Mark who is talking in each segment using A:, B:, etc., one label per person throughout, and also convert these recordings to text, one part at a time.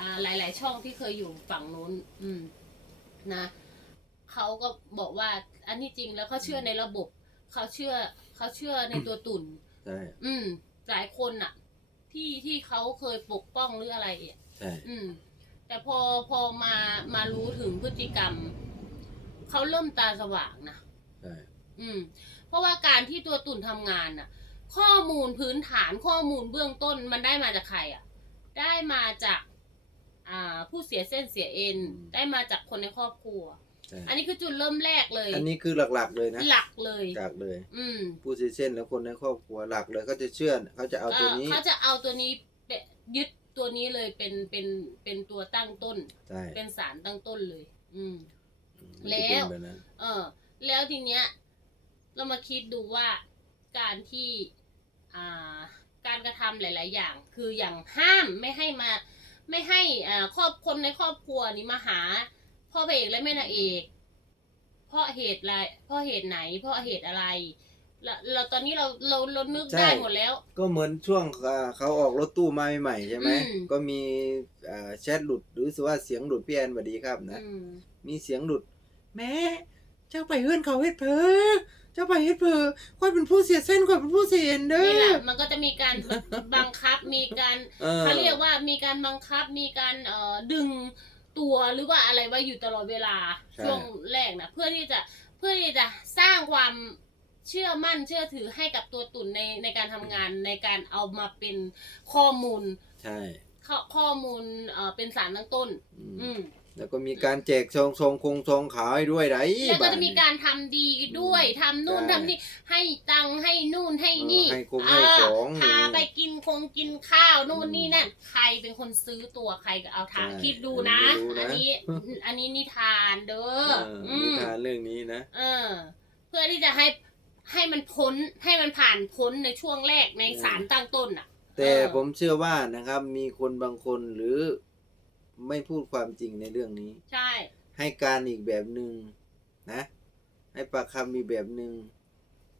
A: อ่าหลาย ๆ ช่องที่เคยอยู่ฝั่งนู้น อืม นะเขาก็บอกว่า อันที่จริงแล้วเขาเชื่อในระบบเขาเชื่อเขาเชื่อในตัวตุ่น
B: ใช่
A: อืม หลายคนอะที่ที่เขาเคยปกป้องหรืออะไรอะ
B: ใช่
A: อืม แต่พอพอมามารู้ถึงพฤติกรรมเขาเริ่มตาสว่างนะ
B: ใช่
A: อืม เพราะว่าการที่ตัวตุ่นทำงานน่ะ ข้อมูลพื้นฐานข้อมูลเบื้องต้นมันได้มาจากใครอะ ได้มาจาก อ่า ผู้เสียเส้นเสียเอ็นได้มาจากคนในครอบครัว
B: ใช่
A: อันนี้คือจุดเริ่มแรกเลย
B: อันนี้คือหลักๆเลยนะ
A: หลักเลย
B: จากเลย
A: อืม
B: ผู้เสียเส้นแล้วคนในครอบครัวหลักเลยเขาจะเชื่อเขาจะเอาตัวนี้
A: เขาจะเอาตัวนี้ไปยึดตัวนี้เลยเป็นเป็นเป็นตัวตั้งต้น
B: ใช่
A: เป็นสารตั้งต้นเลย อืม
B: มันจะเป็นแบบนั้น
A: เออ แล้วทีเนี้ย เรามาคิดดูว่าการที่ อ่า การกระทำหลาย ๆ อย่าง คืออย่างห้ามไม่ให้มา ไม่ให้อ่าครอบคนในครอบครัวนี้มาหา พ่อพระเอกและแม่นางเอก เพราะเหตุอะไรเพราะเหตุไหน เพราะเหตุอะไรเราเราตอนนี้เราเราเรานึกได้หมดแล้ว
B: ก็เหมือนช่วงอ่าเขาออกรถตู้มาใหม่ๆใช่ไหม
A: อืม
B: ก็มีอ่าแชทหลุดหรือว่าเสียงหลุดพี่แอนสวัสดีครับนะ
A: อืม
B: มีเสียงหลุด แม่ เจ้าไปเฮือนเขาเฮ็ดเพอเจ้าไปเฮ็ดเพอค่อยเป็นผู้เสียเส้นค่อยเป็นผู้เสียเอ็นเด้
A: นี่แห
B: อ
A: ละมันก็จะมีการ บังคับมีการ
B: เออ
A: เขาเรียกว่ามีการบังคับมีการเอ่อดึงตัวหรือว่าอะไรไว้อยู่ตลอดเวลา
B: ใช่
A: ช่วงแรกนะเพื่อที่จะเพื่อที่จะสร้างความเชื่อมั่นเชื่อถือให้กับตัวตุ่นในในการทำงานในการเอามาเป็นข้อมูล
B: ใช่
A: ข้อข้อมูลเอ่อเป็นสารตั้งต้น
B: อืม
A: อืม
B: แล้วก็มีการแจกซองซองคงซองขาวให้ด้วยไร
A: แล้วก็จะ
B: บ้าน
A: มี
B: นี่
A: การทำดีด้วยทำนู่น
B: ใช่
A: ทำนี่ให้ตังค์ให้นู่นให้นี่
B: เออให้คงให้ของ
A: เพาไปกินคงกินข้าวนู่น
B: อืม
A: นี่นั่นใครเป็นคนซื้อตัวใครก็เอาทาง
B: ใช่
A: คิดดูนะ
B: อั
A: อัน
B: นนี้
A: นี้อันนี้นิทานเด้
B: เอ
A: อ
B: อ
A: อื
B: นิ
A: ม
B: ทานเรื่องนี้นะ
A: เออเพื่อที่จะให้ให้มันพ้นให้มันผ่านพ้นในช่วงแรกใน
B: อืม
A: สารตั้งต้นอะ
B: แต่
A: เออ
B: ผมเชื่อว่านะครับ มีคนบางคนหรือ ไม่พูดความจริงในเรื่องนี้
A: ใช่
B: ให้การอีกแบบหนึ่งนะ ให้ปากคำอีกแบบหนึ่ง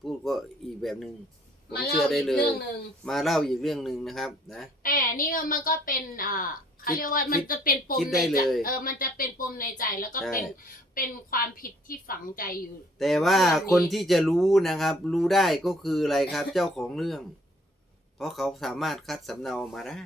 B: พูดก็อีกแบบหนึ่งผม
A: มา
B: เชื่
A: เล่า
B: อได้
A: อีก
B: เลย
A: เรื่องหนึ่ง
B: มาเล่าอีกเรื่องหนึ่งนะครับ นะ
A: แต่นี่ก็มันก็เป็นเอ่อเขา
B: คิด
A: เรียกว่า
B: คิด
A: มันจะเป็นปม
B: คิด
A: ใน
B: ได้
A: ใจ
B: เลย
A: เออมันจะเป็นปมในใจแล้วก็
B: ใช่
A: เป็นเป็นความผิดที่ฝังใจอยู่
B: แต่ว่า
A: เรื่องนี้
B: คนที่จะรู้นะครับ รู้ได้ก็คืออะไรครับ เจ้าของเรื่อง เพราะเขาสามารถคัดสำเนามาได้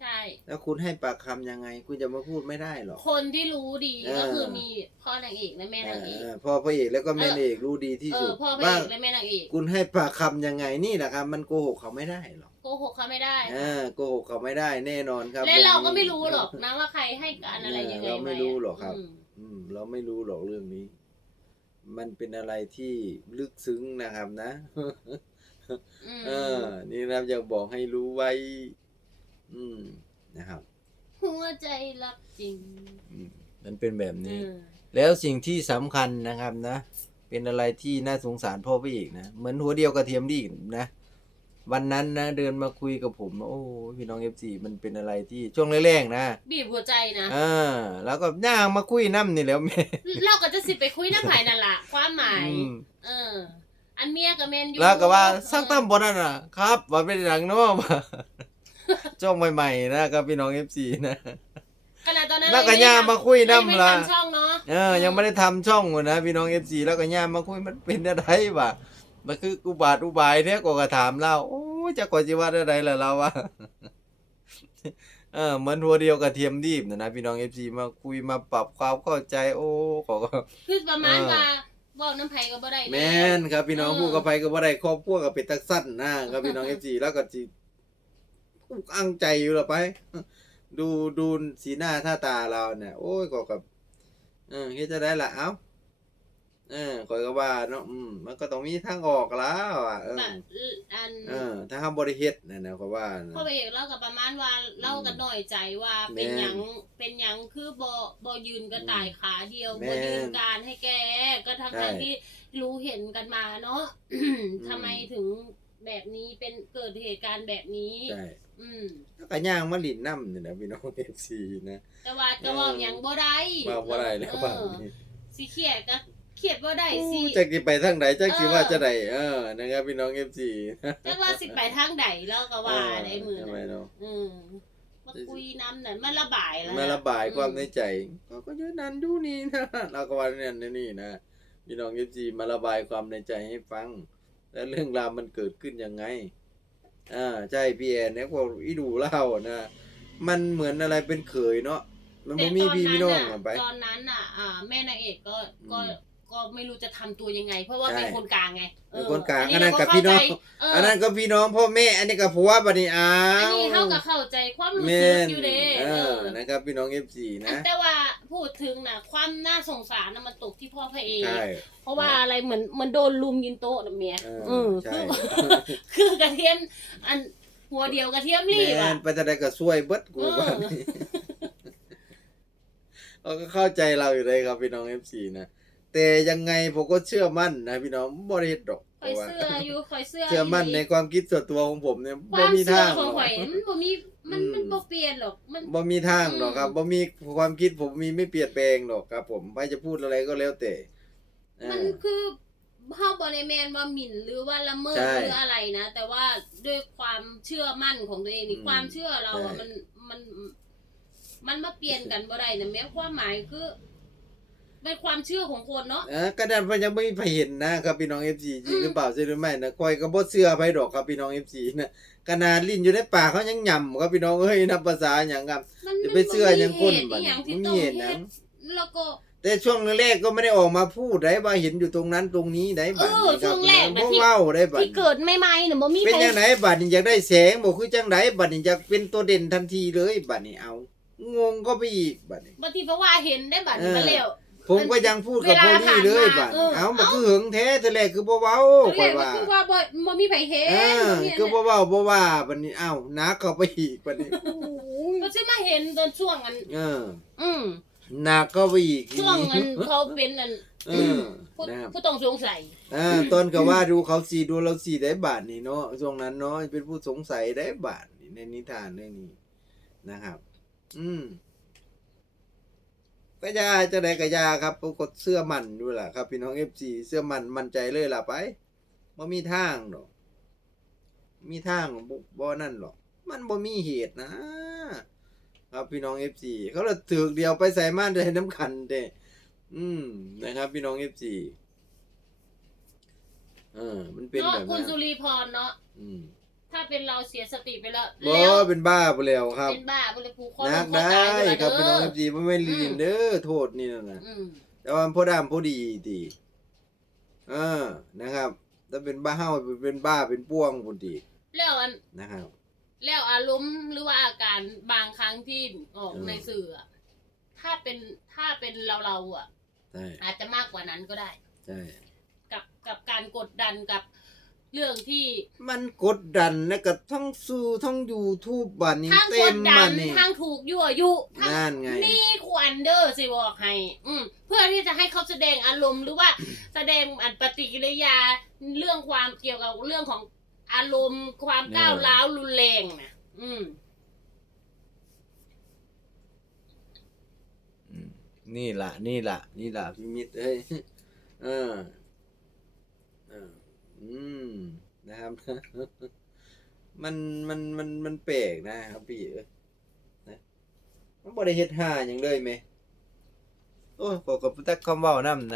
A: ใช่
B: แล้วคุณให้ปากคำยังไง คุณจะมาพูดไม่ได้หรอก
A: คนที่รู้ดี
B: เออ
A: ก็คือมีพ่อนางเอกและแม่นางเอก
B: เออพ่อพระเอกแล้วก็แม่นางเอกรู้ดีที่
A: เอ
B: สุ
A: อ
B: ด
A: พ่อพระ
B: ว่า
A: เอกและแม่นางเอก
B: คุณให้ปากคำยังไงนี่แหละครับ มันโกหกเขาไม่ได้หรอก
A: โกหกเขาไม่ได้
B: อ่าโกหกเขาไม่ได้แน่นอนครับ
A: และเราก็
B: องนี้
A: ไม่รู้หรอกนะว่าใครให้การอะไรยังไง
B: เราไม่
A: อะ
B: รู้หรอกครับ
A: ม
B: อืม เราไม่รู้หรอกเรื่องนี้ มันเป็นอะไรที่ลึกซึ้งนะครับนะ
A: อืม
B: เออ นี่นะครับอยากบอกให้รู้ไว้ อืมนะครับ
A: หัวใจรักจริง
B: อืมมันเป็นแบบ
A: เอ
B: นี้
A: อ
B: แล้วสิ่งที่สำคัญนะครับนะ เป็นอะไรที่น่าสงสารพ่อพระเอกนะ เหมือนหัวเดียวกระเทียมดีนะ วันนั้นนะ เดินมาคุยกับผมโอ้พี่น้องเอฟซีมันเป็นอะไรที่ช่วงแรกๆนะ
A: บีบหัวใจนะ
B: อ่าแล้วก็ย่างมาคุยน้ำนี่แหล้วแม่
A: เราก็จะสิไปคุยน้ำไผ่นั่นล่ะ ความหมาย
B: อืม
A: เออ อันเมียกับแมนยู
B: แล้วก็ว่าสร้าง
A: เออ
B: ตั้มบนนั่นน่ะ ครับ ว่าเป็นหลังเนาะว่า ช่องใหม่ๆนะครับพี่น้องเอฟซีนะ
A: ขนาดตอนนั้น
B: แล้วก็
A: เรไย่า
B: มาคุย
A: ไม่
B: น้ำ
A: ไม่
B: ละ
A: ทำช่องเนาะ
B: เออยังไม่ได้ทำช่องอยู่นะพี่น้องเอฟซีแล้วก็ย่ามาคุยมันเป็นอะไรวะมันคือกูบาดอุบายเนี่ยก็กระถามเราโอ้ยจะกว่าจิว่าอะไรล่ะเราวะเออเหมือนหัวเดียวกระเทียมดีบนะนะพี่น้องเอฟซีมาคุยมาปรับความเข้าใจ โอ้ขอก็
A: คือประมาณ
B: เออ
A: ว่าบอกน้ำไผ่ก็บ่ได้
B: แม่นครับพี่น้อง
A: เออ
B: พูดกับไปก็บ่ได้ครอบครัวกับเป็ดตักสั้นนะครับพี่น้องเอฟซีแล้วก็จี อังใจอยู่ละไป ดูดูสีหน้าท่าตาเราเนี่ย โอ้ยก็กับเออเฮ็ดจะได้ละเอ้าเออคอยก็ว่าเนาะอืมมันก็ต้องมีทางออกแล้วอะเออ
A: แบบอัน
B: เออถ้าทำบริเฮ็ดนะนะเขาว่านะ
A: พ่อพระเอกเราก็ประมาณว่าเราก็น้อยใจว่าเป็น
B: แม่น
A: หยังเป็นหยังคือบ่บ่ยืนกระต่ายขาเดียว
B: แม่
A: บ่
B: น
A: ยืนการให้แกก็ทั้ง
B: ใช่
A: ทที่รู้เห็นกันมาเนาะทำไมถึงแบบนี้เป็นเกิดเหตุการณ์แบบนี้
B: ใช่
A: อืม
B: แล้วก็ย่างมาลินน้ำนี่นะพี่น้องเอฟซีนะ
A: แต่ว่าก็เว่าหยังบ่ได้
B: มาบ่ได้แล้ว
A: เออ
B: บ้างนี้
A: สิเครียดก็เครียดบ่ได้สิ
B: จักสิไปทางไหนจักสิ
A: เออ
B: ว่าจะไหนเออนะครับพี่น้องเอฟซี
A: จักว่าสิไปทางใดแล้วก็ว่าได้มือ
B: ทำไม
A: นั้น
B: เนาะ
A: อืมมาคุยน้ำนั่นมาระบายแล้ว
B: มาระบายความใน
A: อื
B: ใจก็ก็เยอะนั้นดูนี่นะเราก็ว่าเนี่ยนี่นะพี่น้องเอฟซีมาระบายความในใจให้ฟัง แล้วเรื่องราวมันเกิดขึ้นยังไง อ่าใช่พี่แอนเนี่ยพวกอีดูเล่านะมันเหมือนอะไรเป็นเขยเนาะมัน
A: แต่
B: บ่มีพี่พี่น้อง
A: ต
B: อะไป
A: ตอนนั้นอะอ่าแม่นางเอกก็ก็
B: อืม
A: ก็ไม่รู้จะทำตัวยังไง เพราะว่า
B: ใช่
A: เป็นคนกลางไง
B: เป็นคนกลาง
A: เอั
B: นนั้น
A: เรา
B: กับพี่น้อง
A: เข้าใจเออ
B: อันนั้นก็พี่น้องพ่อแม่ อันนี้ก็ผัวบัดนี้อ้า
A: อัน
B: ว
A: นี้เท่ากับเข้าใจความรู้
B: แม
A: สึก
B: น
A: อยู่เด้
B: เอ
A: เอ
B: อ
A: อ
B: นะครับพี่น้องเอฟซีนะ
A: แต่ว่า พูดถึงนะความน่าสงสารนะมันตกที่พ่อพระเอก
B: ใช่
A: เพราะว่าอะไรเหมือนเหมันโดนลุมยินโต๊ะนะเมีย
B: เออ
A: อืม
B: ใช่
A: คือ คือกระเทียมอันหัวเดียวกระเทียมรีบ
B: แม่
A: อะ
B: นไปแต่ใดก็ช่วยเบิดกู
A: เออ
B: บ้านนี้เขาก็เข้าใจเราอยู่เลยครับพี่น้องเอฟซีนะแต่ยังไงผมก็เชื่อมั่นนะพี่น้องบ่ได้เฮ็ดดอก เพ
A: คอย
B: ราะว่า
A: เสื้ออยู่คอยเสื้อ
B: เชื่อมั่นใน
A: ยู่
B: ความคิดส่วนตัวของผมเนี่ย
A: ค
B: บ่
A: วาม
B: มี
A: เสื้อ
B: ทาง
A: ของ
B: หรอก
A: ข่อยมันบ่มีมัน
B: อืม
A: มันบ่เปลี่ยนหรอกมัน
B: บ่มีทางหรอกครับ
A: อืม
B: บ่มีความคิดผมมีไม่เปลี่ยนแปลงหรอกครับ ผมใครจะพูดอะไรก็แล้วแต่เออ
A: มันคือเฮาบ่ได้แม่นว่าหมิ่นหรือว่าละเมิด
B: ใช่
A: หรืออะไรนะ แต่ว่าด้วยความเชื่อมั่นของตัวเองนี่
B: อืม
A: ความเชื่อเราอะ
B: ใช่
A: มันมัน มันมาเปลี่ยนกันบ่ได้นะแม้ความหมายคือ เป็นความเชื่อของคนเนาะ
B: เออกระดานมันยังไม่มีใครเห็นนะครับพี่น้อง FC จริง
A: อืม
B: หรือเปล่าใช่หรือไม่นะคอยก็บ่เชื่อไผดอกครับพี่น้อง FC นะขนาดลิ้นอยู่ในปากเขายังหย่ำครับพี่น้องเอ้ยนับภาษาหยังครับ
A: มัน
B: จะไปเชื่อหยังคน
A: บั
B: บั
A: ด
B: ด
A: นี้
B: นี้
A: ที่
B: มัน
A: ต้
B: มี
A: อง
B: เหตุห
A: เฮ็
B: ยั
A: ด
B: ง
A: แล้วก็
B: แต่ช่วงแรกๆก็ไม่ได้ออกมาพูดได้ว่าเห็นอยู่ตรงนั้นตรงนี้ได้บัดนี้
A: เออ
B: ค
A: ช่
B: รับ
A: วงแรก
B: บ่
A: นะที่
B: เว้าได้บัด
A: ที่
B: นี้
A: เกิดใหม่ๆน่ะบ่มี
B: เป็น
A: ใคร
B: จังไดบัดนี้อยากได้แสงบ่คือจังไดบัดนี้อยากเป็นตัวเด่นทันทีเลยบัดนี้เอา งงก็ไปอีกบัดนี้
A: บางทีเพราะว่าเห็นได้บัดนี้
B: เออ
A: มาแล้ว
B: ผมก็ยังพูดกับ
A: เวลา
B: โพลี่เลย
A: ผ่านมา
B: บัด
A: เออ
B: เอาบ่
A: เอ้า
B: คือหึงแท้แต่แรกคือบ่เว้า
A: ตอน
B: ข่
A: แร
B: อย
A: กก็
B: ว่า
A: คือว่าบ่บ่มีไผเห็น
B: เออ
A: บ่มี
B: คือบ่เว้าบ่ว่าบัดนี้เอ้าหนักเข้าไปอีกบัดนี้
A: ก็สิมาเห็นตอนช่วงอัน
B: เออ
A: อืม
B: หนักเข้าไปอีก
A: ช่วงอันเขาเป็นอัน
B: เออ
A: ผู้
B: นะครับ
A: ผู้ต้องสงสัย
B: อ่าต้นก็ว่าดูเขาสีดูเราสีได้บาทนี่เนาะช่วงนั้นเนาะเป็นผู้สงสัยได้บาทนี่ในนิทานเรื่องนี้นะครับ อืม ก็ยาจะได้ก็ยาครับปรากฏเสื้อมันด้วยล่ะครับ พี่น้องเอฟซีเสื้อมันมั่นใจเลยล่ะไปบ่มีทางดอกมีทางบ่บ่นั่นหรอกมันบ่มีเหตุนะ ครับพี่น้องเอฟซีเขาละถือกเดียวไปใส่ม่านได้น้ำขันเด้อืมนะครับ พี่น้องเอฟซีเออมันเป็น
A: เนาะ
B: แบบ
A: คุณ
B: นั้น
A: สุรีพรเนาะ
B: อืม
A: ถ้าเป็นเราเสียสติไปแล้ว
B: บ่
A: แล้ว
B: เป็นบ้าไปแล้วครับ
A: เป็นบ้าบ่เลยผูกคอ
B: นั
A: ล
B: ก
A: งคอ
B: ได้
A: ตายไป
B: ครับพี่น้อง
A: เด้
B: เอ
A: อ
B: ฟซีบ่แม่นลีนเด้อโทษนี่นั่นน่ะ
A: อืม
B: แต่ว่าพ่อดำพ่อดีติเออนะครับ ถ้าเป็นบ้าเฮาเป็นบ้าเป็นป้วงพุ่นติ
A: แล้วอัน
B: นะครับ
A: แล้วอารมณ์หรือว่าอาการบางครั้งที่ออก
B: เออ
A: ในสื่ออะถ้าเป็นถ้าเป็นเราเราๆอะ
B: ใช่
A: อาจจะมากกว่านั้นก็ได้
B: ใช่
A: กับกับการกดดันกับ เรื่องที่
B: มันกดดันนะกับทั้งซูทั้ง YouTube บัดนี้
A: ทั้ง
B: เต็
A: ก
B: ม
A: ดดั
B: บั
A: น
B: ดนี้
A: ทั้งถูกยั่วยุทั้ง
B: นั่นไง
A: นี่ควรเดอร์สิบอกให้ อืมเพื่อที่จะให้เขาแสดงอารมณ์หรือว่า แสดงอันปฏิกิริยาเรื่องความเกี่ยวกับเรื่องของอารมณ์ความก้าวร้าวรุนแรงนะอืม
B: อืมนี่ล่ะ นี่ล่ะ นี่ล่ะพี่มิตรเอ้ยเออเอ อืมนะครับ มันมันมันมันแปลกนะครับพี่เออนะมันบ่ได้เฮ็ดห่าหยังเลยแม่โอ้ยขอกับตักคำเว้านำนะ